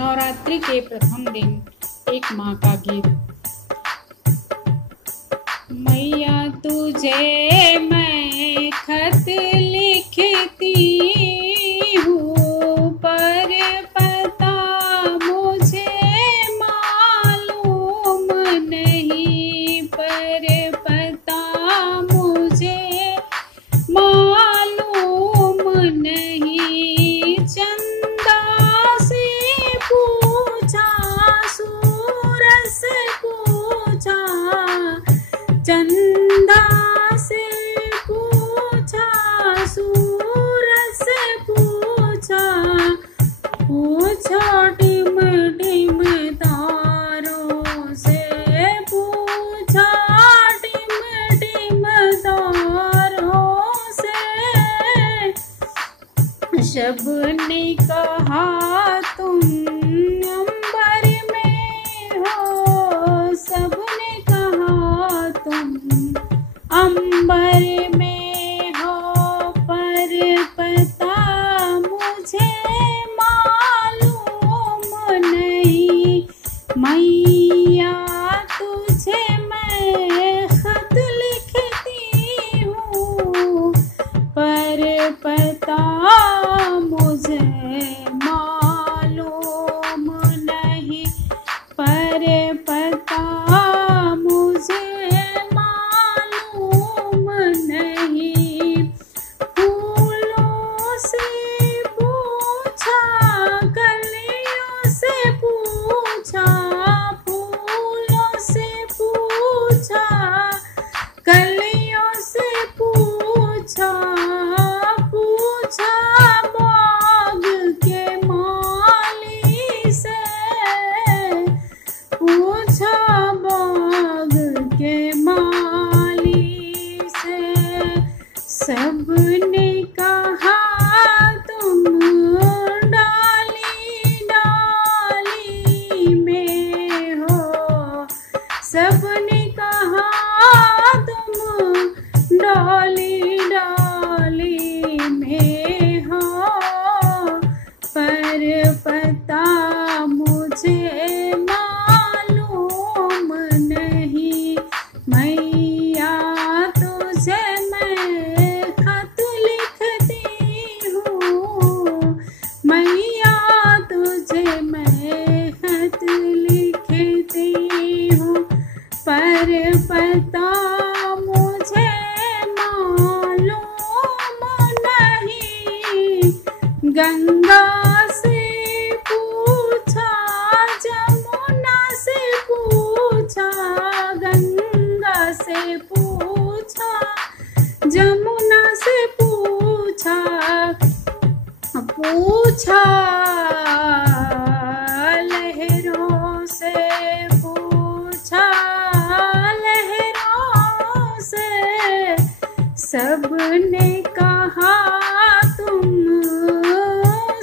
नवरात्रि के प्रथम दिन एक माँ का गीत। मैया तुझे मैं खत लिखती हूँ, पर पता मुझे मालूम नहीं, पर पता मुझे मालूम नहीं। चंदा से पूछा, सूरज से पूछा, चंदा से पूछा, सूरज से पूछा, पूछा टिम टिम तारों से पूछा, टिम टिम तारों से। सबने कहा तुम अंबर में हो, सबने कहा तुम अंबर में हो, पर पता मुझे मालूम नहीं। मैया तुझे मैं खत लिखती हूँ, पर पता मुझे मालूम नहीं, पर पता मुझे मालूम नहीं। फूलों से पूछा, कलियों से पूछा, फूलों से पूछा, कलियों से पूछा, पूछा बाग के माली से, पूछा बाग के माली से। सबने कहा तुम डाली डाली में हो, सबने कहा तुम डाली डाली में हो, पर पता मुझे मालूम नहीं। मैया तुझे मैं खत लिखती हूँ, मैया तुझे मैं खत लिखती हूँ, पर पता मुझे मालूम नहीं। गंगा से पूछा, जमुना से पूछा, गंगा से पूछा, जमुना से पूछा, पूछा लहरों से पूछा, लहरों से। सबने कहा तुम,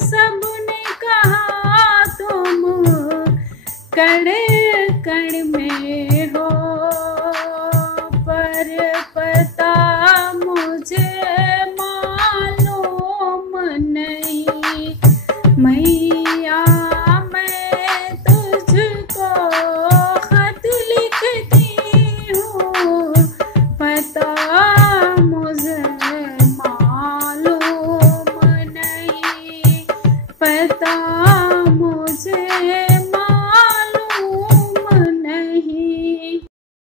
सबने कहा तुम कण कण में